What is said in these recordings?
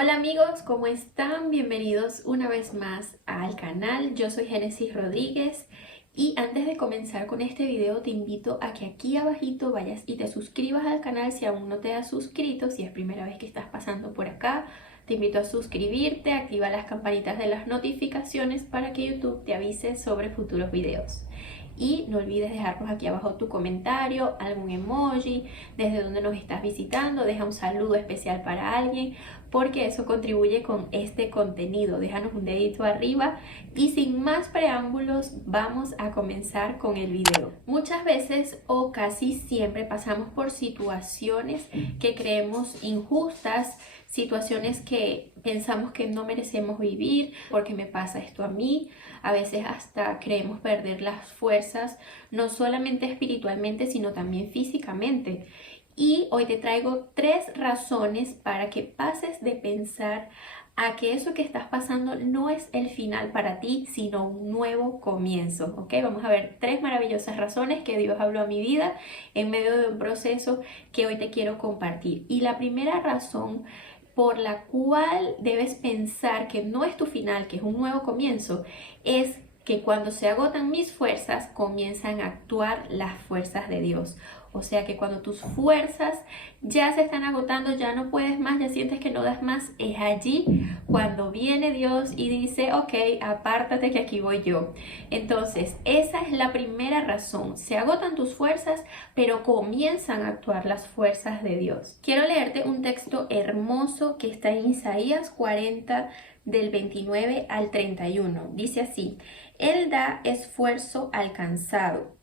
Hola amigos, ¿cómo están? Bienvenidos una vez más al canal. Yo soy Génesis Rodríguez y antes de comenzar con este video te invito a que aquí abajito vayas y te suscribas al canal si aún no te has suscrito. Si es primera vez que estás pasando por acá, te invito a suscribirte, activa las campanitas de las notificaciones para que YouTube te avise sobre futuros videos. Y no olvides dejarnos aquí abajo tu comentario, algún emoji, desde donde nos estás visitando, deja un saludo especial para alguien, porque eso contribuye con este contenido. Déjanos un dedito arriba y sin más preámbulos vamos a comenzar con el video. Muchas veces o casi siempre pasamos por situaciones que creemos injustas, situaciones que pensamos que no merecemos vivir, porque me pasa esto a mí. A veces hasta creemos perder las fuerzas, no solamente espiritualmente, sino también físicamente. Y hoy te traigo 3 razones para que pases de pensar a que eso que estás pasando no es el final para ti, sino un nuevo comienzo, ¿ok? Vamos a ver 3 maravillosas razones que Dios habló a mi vida en medio de un proceso que hoy te quiero compartir. Y la primera razón por la cual debes pensar que no es tu final, que es un nuevo comienzo, es que cuando se agotan mis fuerzas, comienzan a actuar las fuerzas de Dios. O sea que cuando tus fuerzas ya se están agotando, ya no puedes más, ya sientes que no das más, es allí cuando viene Dios y dice, ok, apártate que aquí voy yo. Entonces, esa es la primera razón. Se agotan tus fuerzas, pero comienzan a actuar las fuerzas de Dios. Quiero leerte un texto hermoso que está en Isaías 40, del 29 al 31. Dice así: Él da esfuerzo al cansado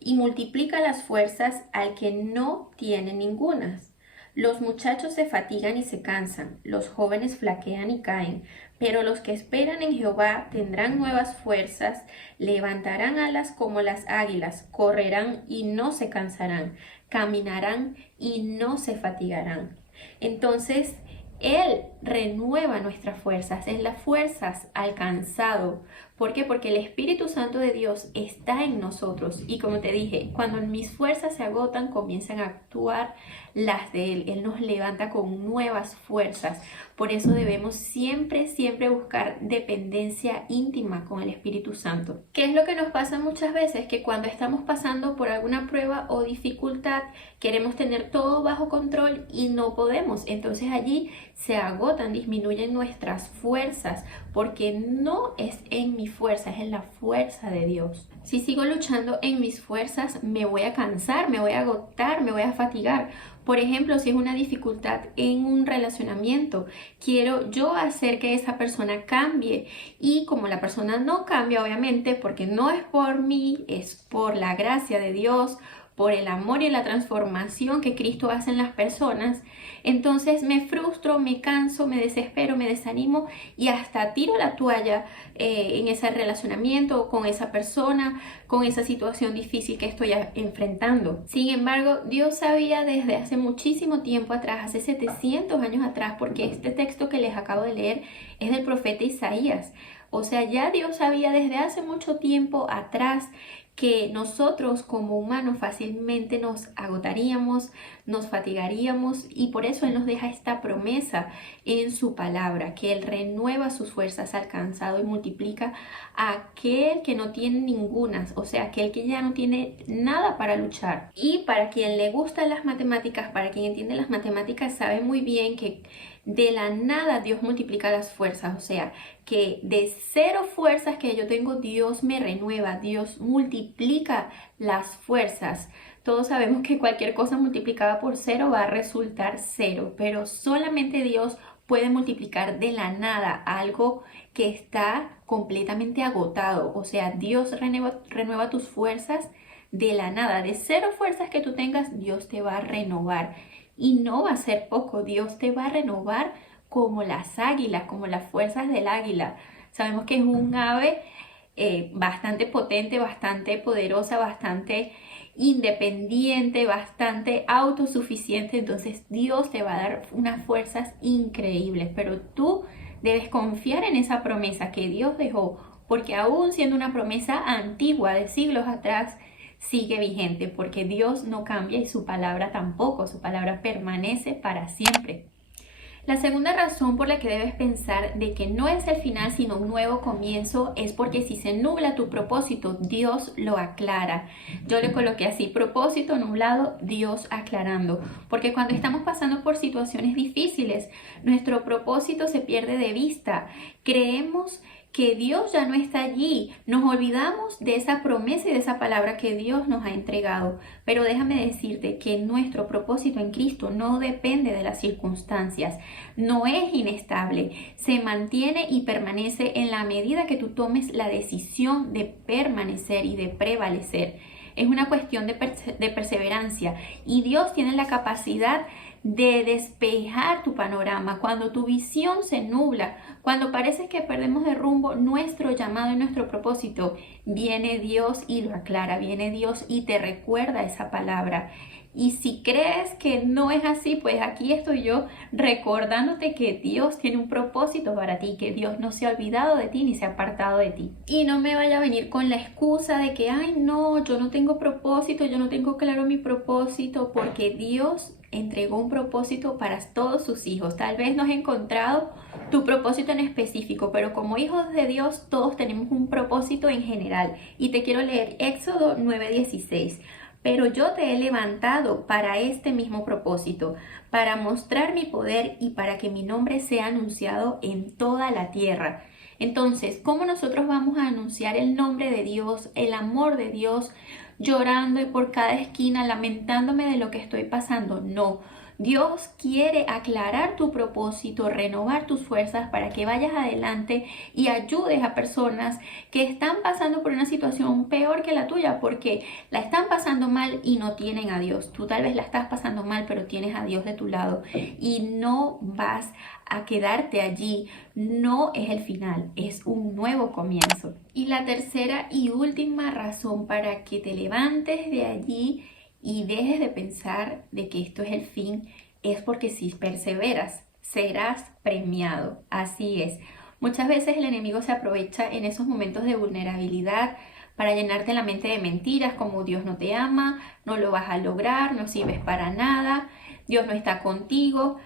y multiplica las fuerzas al que no tiene ningunas. Los muchachos se fatigan y se cansan, los jóvenes flaquean y caen, pero los que esperan en Jehová tendrán nuevas fuerzas, levantarán alas como las águilas, correrán y no se cansarán, caminarán y no se fatigarán. Entonces, Él renueva nuestras fuerzas, es las fuerzas alcanzado. ¿Por qué? Porque el Espíritu Santo de Dios está en nosotros. Y como te dije, cuando mis fuerzas se agotan, comienzan a actuar las de Él. Él nos levanta con nuevas fuerzas. Por eso debemos siempre buscar dependencia íntima con el Espíritu Santo. ¿Qué es lo que nos pasa muchas veces? Que cuando estamos pasando por alguna prueba o dificultad, queremos tener todo bajo control y no podemos. Entonces allí se agotan, disminuyen nuestras fuerzas, porque no es en mi fuerza, es en la fuerza de Dios. Si sigo luchando en mis fuerzas, me voy a cansar, me voy a agotar, me voy a fatigar. Por ejemplo, si es una dificultad en un relacionamiento, quiero yo hacer que esa persona cambie, y como la persona no cambia, obviamente, porque no es por mí, es por la gracia de Dios, por el amor y la transformación que Cristo hace en las personas, entonces me frustro, me canso, me desespero, me desanimo y hasta tiro la toalla en ese relacionamiento, con esa persona, con esa situación difícil que estoy enfrentando. Sin embargo, Dios sabía desde hace muchísimo tiempo atrás, hace 700 años atrás, porque este texto que les acabo de leer es del profeta Isaías. O sea, ya Dios sabía desde hace mucho tiempo atrás que nosotros como humanos fácilmente nos agotaríamos, nos fatigaríamos, y por eso Él nos deja esta promesa en su palabra, que Él renueva sus fuerzas al cansado y multiplica a aquel que no tiene ningunas, o sea, aquel que ya no tiene nada para luchar. Y para quien le gustan las matemáticas, para quien entiende las matemáticas, sabe muy bien que de la nada Dios multiplica las fuerzas, o sea, que de 0 fuerzas que yo tengo, Dios me renueva, Dios multiplica las fuerzas. Todos sabemos que cualquier cosa multiplicada por 0 va a resultar 0, pero solamente Dios puede multiplicar de la nada algo que está completamente agotado. O sea, Dios renueva tus fuerzas de la nada. De 0 fuerzas que tú tengas, Dios te va a renovar. Y no va a ser poco, Dios te va a renovar como las águilas, como las fuerzas del águila. Sabemos que es un ave bastante potente, bastante poderosa, bastante independiente, bastante autosuficiente. Entonces Dios te va a dar unas fuerzas increíbles, pero tú debes confiar en esa promesa que Dios dejó, porque aún siendo una promesa antigua de siglos atrás, sigue vigente, porque Dios no cambia y su palabra tampoco, su palabra permanece para siempre. La segunda razón por la que debes pensar de que no es el final sino un nuevo comienzo es porque si se nubla tu propósito, Dios lo aclara. Yo le coloqué así, propósito nublado, Dios aclarando. Porque cuando estamos pasando por situaciones difíciles, nuestro propósito se pierde de vista. Creemos que Dios ya no está allí. Nos olvidamos de esa promesa y de esa palabra que Dios nos ha entregado. Pero déjame decirte que nuestro propósito en Cristo no depende de las circunstancias. No es inestable. Se mantiene y permanece en la medida que tú tomes la decisión de permanecer y de prevalecer. Es una cuestión de perseverancia y Dios tiene la capacidad de despejar tu panorama. Cuando tu visión se nubla, cuando parece que perdemos de rumbo nuestro llamado y nuestro propósito, viene Dios y lo aclara, viene Dios y te recuerda esa palabra. Y si crees que no es así, pues aquí estoy yo recordándote que Dios tiene un propósito para ti, que Dios no se ha olvidado de ti ni se ha apartado de ti. Y no me vaya a venir con la excusa de que, ay no, yo no tengo propósito, yo no tengo claro mi propósito, porque Dios entregó un propósito para todos sus hijos. Tal vez no has encontrado tu propósito en específico, pero como hijos de Dios todos tenemos un propósito en general. Y te quiero leer Éxodo 9:16. Pero yo te he levantado para este mismo propósito, para mostrar mi poder y para que mi nombre sea anunciado en toda la tierra. Entonces, ¿cómo nosotros vamos a anunciar el nombre de Dios, el amor de Dios, llorando y por cada esquina lamentándome de lo que estoy pasando? No. Dios quiere aclarar tu propósito, renovar tus fuerzas para que vayas adelante y ayudes a personas que están pasando por una situación peor que la tuya, porque la están pasando mal y no tienen a Dios. Tú tal vez la estás pasando mal, pero tienes a Dios de tu lado y no vas a quedarte allí. No es el final, es un nuevo comienzo. Y la tercera y última razón para que te levantes de allí y dejes de pensar de que esto es el fin, es porque si perseveras, serás premiado. Así es. Muchas veces el enemigo se aprovecha en esos momentos de vulnerabilidad para llenarte la mente de mentiras como Dios no te ama, no lo vas a lograr, no sirves para nada, Dios no está contigo.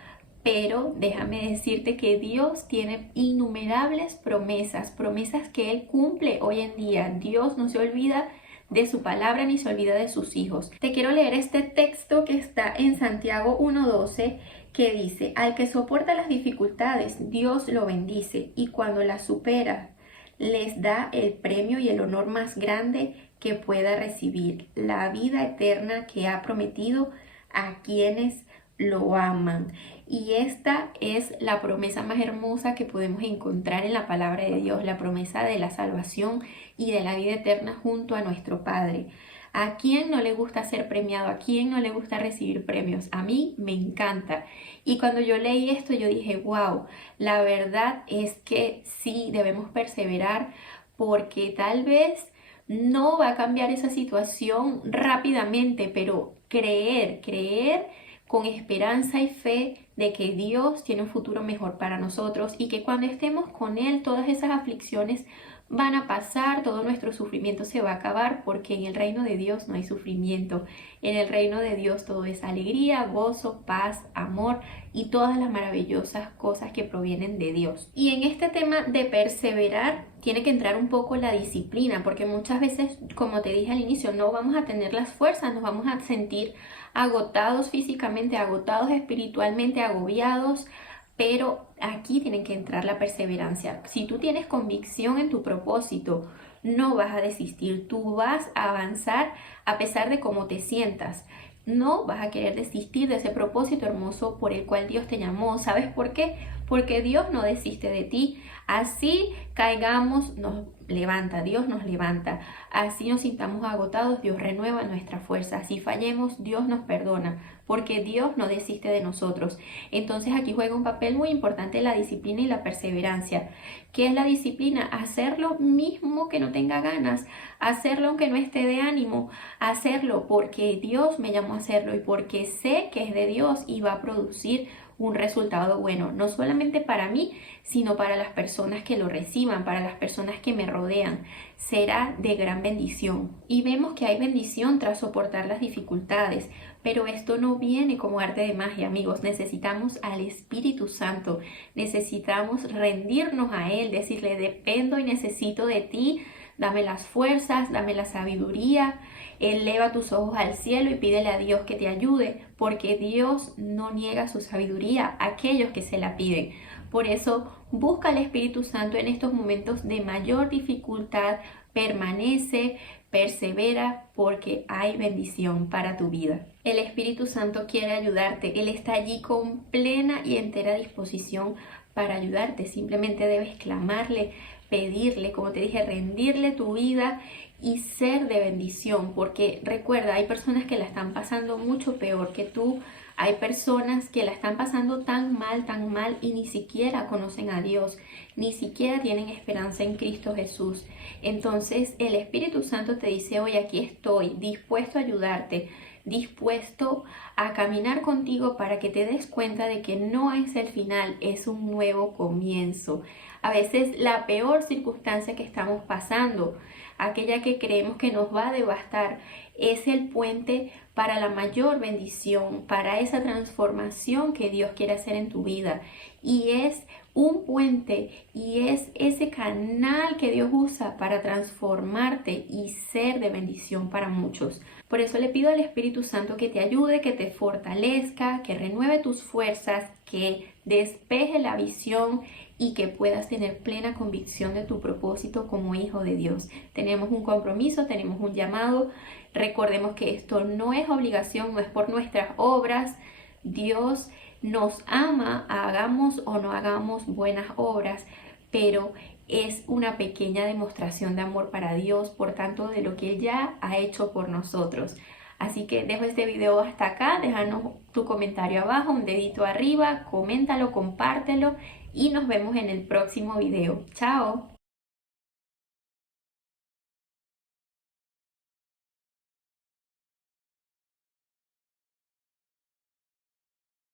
Pero déjame decirte que Dios tiene innumerables promesas, promesas que Él cumple hoy en día. Dios no se olvida de su palabra ni se olvida de sus hijos. Te quiero leer este texto que está en Santiago 1:12 que dice: al que soporta las dificultades, Dios lo bendice y cuando las supera, les da el premio y el honor más grande que pueda recibir, la vida eterna que ha prometido a quienes lo aman. Y esta es la promesa más hermosa que podemos encontrar en la palabra de Dios, la promesa de la salvación y de la vida eterna junto a nuestro Padre. ¿A quién no le gusta ser premiado? ¿A quién no le gusta recibir premios? A mí me encanta. Y cuando yo leí esto, yo dije, wow, la verdad es que sí, debemos perseverar porque tal vez no va a cambiar esa situación rápidamente, pero creer con esperanza y fe de que Dios tiene un futuro mejor para nosotros y que cuando estemos con Él todas esas aflicciones van a pasar, todo nuestro sufrimiento se va a acabar, porque en el reino de Dios no hay sufrimiento. En el reino de Dios todo es alegría, gozo, paz, amor y todas las maravillosas cosas que provienen de Dios. Y en este tema de perseverar tiene que entrar un poco la disciplina, porque muchas veces, como te dije al inicio, no vamos a tener las fuerzas, nos vamos a sentir agotados físicamente, agotados espiritualmente, agobiados. Pero aquí tiene que entrar la perseverancia. Si tú tienes convicción en tu propósito, no vas a desistir. Tú vas a avanzar a pesar de cómo te sientas. No vas a querer desistir de ese propósito hermoso por el cual Dios te llamó. ¿Sabes por qué? Porque Dios no desiste de ti. Así caigamos, nos levanta, Dios nos levanta. Así nos sintamos agotados, Dios renueva nuestra fuerza. Así fallemos, Dios nos perdona, porque Dios no desiste de nosotros. Entonces aquí juega un papel muy importante la disciplina y la perseverancia. ¿Qué es la disciplina? Hacer lo mismo que no tenga ganas, hacerlo aunque no esté de ánimo, hacerlo porque Dios me llamó a hacerlo y porque sé que es de Dios y va a producir un resultado bueno, no solamente para mí, sino para las personas que lo reciban, para las personas que me rodean. Será de gran bendición. Y vemos que hay bendición tras soportar las dificultades, pero esto no viene como arte de magia, amigos. Necesitamos al Espíritu Santo, necesitamos rendirnos a Él, decirle: dependo y necesito de ti. Dame las fuerzas, dame la sabiduría. Eleva tus ojos al cielo y pídele a Dios que te ayude, porque Dios no niega su sabiduría a aquellos que se la piden. Por eso, busca al Espíritu Santo en estos momentos de mayor dificultad. Permanece, persevera, porque hay bendición para tu vida. El Espíritu Santo quiere ayudarte. Él está allí con plena y entera disposición para ayudarte. Simplemente debes clamarle, pedirle, como te dije, rendirle tu vida y ser de bendición, porque recuerda, hay personas que la están pasando mucho peor que tú. Hay personas que la están pasando tan mal y ni siquiera conocen a Dios, ni siquiera tienen esperanza en Cristo Jesús. Entonces el Espíritu Santo te dice: hoy aquí estoy, dispuesto a ayudarte, dispuesto a caminar contigo para que te des cuenta de que no es el final, es un nuevo comienzo. A veces la peor circunstancia que estamos pasando, aquella que creemos que nos va a devastar, es el puente para la mayor bendición, para esa transformación que Dios quiere hacer en tu vida. Y es un puente y es ese canal que Dios usa para transformarte y ser de bendición para muchos. Por eso le pido al Espíritu Santo que te ayude, que te fortalezca, que renueve tus fuerzas, que despeje la visión y que puedas tener plena convicción de tu propósito como hijo de Dios. Tenemos un compromiso, tenemos un llamado. Recordemos que esto no es obligación, no es por nuestras obras. Dios nos ama, hagamos o no hagamos buenas obras, pero es una pequeña demostración de amor para Dios, por tanto, de lo que Él ya ha hecho por nosotros. Así que dejo este video hasta acá. Déjanos tu comentario abajo, un dedito arriba, coméntalo, compártelo y nos vemos en el próximo video. ¡Chao!